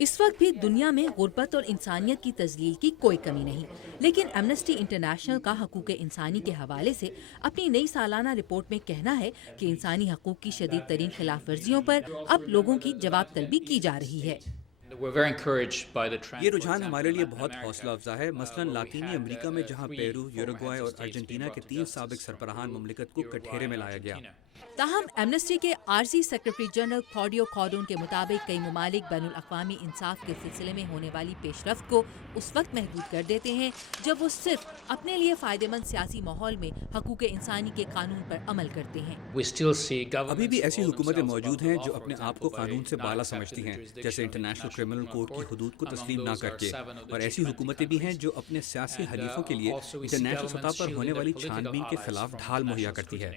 اس وقت بھی دنیا میں غربت اور انسانیت کی تذلیل کی کوئی کمی نہیں، لیکن ایمنسٹی انٹرنیشنل کا حقوق انسانی کے حوالے سے اپنی نئی سالانہ رپورٹ میں کہنا ہے کہ انسانی حقوق کی شدید ترین خلاف ورزیوں پر اب لوگوں کی جواب طلبی کی جا رہی ہے۔ یہ رجحان ہمارے لیے بہت حوصلہ افزا ہے، مثلاً لاطینی امریکہ میں جہاں پیرو، یوروگوائے اور ارجنٹینا کے 3 سابق سربراہان مملکت کو کٹہرے میں لایا گیا۔ تاہم ایمنسٹی کے عارضی سیکرٹری جنرل کلاڈیو کارڈون کے مطابق کئی ممالک بین الاقوامی انصاف کے سلسلے میں ہونے والی پیش رفت کو اس وقت محدود کر دیتے ہیں جب وہ صرف اپنے لیے فائدہ مند سیاسی ماحول میں حقوق انسانی کے قانون پر عمل کرتے ہیں۔ ابھی بھی ایسی حکومتیں موجود ہیں جو اپنے آپ کو قانون سے بالا سمجھتی ہیں، جیسے انٹرنیشنل کرمنل کورٹ کی حدود کو تسلیم نہ کر کے، اور ایسی حکومتیں بھی ہیں جو اپنے سیاسی حلیفوں کے لیے انٹرنیشنل سطح پر ہونے والی چھان بین کے خلاف ڈھال مہیا کرتی ہے۔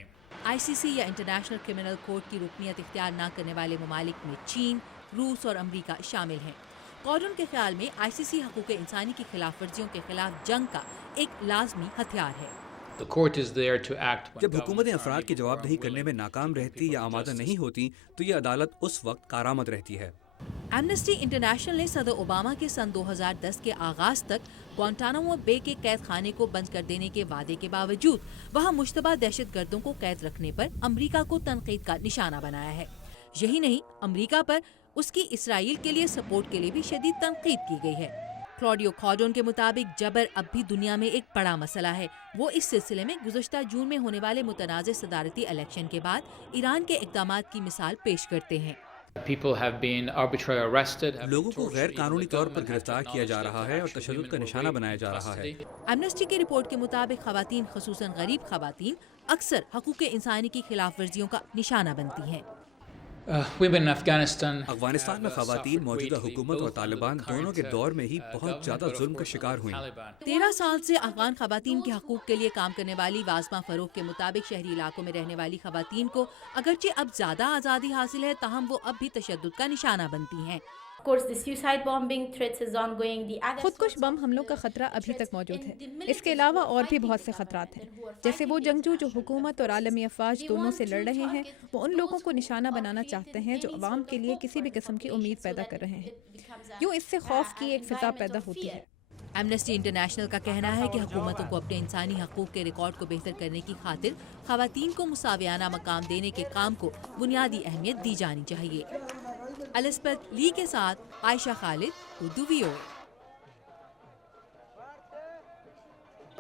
آئی سی سی یا انٹرنیشنل کرمنل کورٹ کی رکنیت اختیار نہ کرنے والے ممالک میں چین، روس اور امریکہ شامل ہیں۔ کارڈون کے خیال میں آئی سی سی حقوق انسانی کی خلاف ورزیوں کے خلاف جنگ کا ایک لازمی ہتھیار ہے۔ جب حکومتیں افراد کی جواب دہی کرنے میں ناکام رہتی یا آمادہ نہیں ہوتی تو یہ عدالت اس وقت کارآمد رہتی ہے۔ ایمنسٹی انٹرنیشنل نے صدر اوباما کے سن 2010 کے آغاز تک گوانٹانامو بے کے قید خانے کو بند کر دینے کے وعدے کے باوجود وہاں مشتبہ دہشت گردوں کو قید رکھنے پر امریکہ کو تنقید کا نشانہ بنایا ہے۔ یہی نہیں، امریکہ پر اس کی اسرائیل کے لیے سپورٹ کے لیے بھی شدید تنقید کی گئی ہے۔ کلاڈیو کارڈون کے مطابق جبر اب بھی دنیا میں ایک بڑا مسئلہ ہے۔ وہ اس سلسلے میں گزشتہ جون میں ہونے والے متنازع صدارتی الیکشن کے بعد ایران کے اقدامات کی مثال پیش کرتے ہیں۔ لوگوں کو غیر قانونی طور پر گرفتار کیا جا رہا ہے اور تشدد کا نشانہ بنایا جا رہا ہے۔ ایمنسٹی کی رپورٹ کے مطابق خواتین، خصوصاً غریب خواتین، اکثر حقوق انسانی کی خلاف ورزیوں کا نشانہ بنتی ہیں۔ افغانستان میں خواتین موجودہ حکومت اور طالبان دونوں کے دور میں ہی بہت زیادہ ظلم کا شکار ہوئیں۔ 13 سال سے افغان خواتین کے حقوق کے لیے کام کرنے والی وازما فروغ کے مطابق شہری علاقوں میں رہنے والی خواتین کو اگرچہ اب زیادہ آزادی حاصل ہے، تاہم وہ اب بھی تشدد کا نشانہ بنتی ہیں۔ خودکش بم حملوں کا خطرہ ابھی تک موجود ہے۔ اس کے علاوہ اور بھی بہت سے خطرات ہیں، جیسے وہ جنگجو جو حکومت اور عالمی افواج دونوں سے لڑ رہے ہیں، وہ ان لوگوں کو نشانہ بنانا چاہتے ہیں جو عوام کے لیے کسی بھی قسم کی امید پیدا کر رہے ہیں۔ یوں اس سے خوف کی ایک فضا پیدا ہوتی ہے۔ ایمنسٹی انٹرنیشنل کا کہنا ہے کہ حکومتوں کو اپنے انسانی حقوق کے ریکارڈ کو بہتر کرنے کی خاطر خواتین کو مساویانہ مقام دینے کے کام کو بنیادی اہمیت دی جانی چاہیے۔ السبتھ لی کے ساتھ عائشہ خالد، اردو ویو۔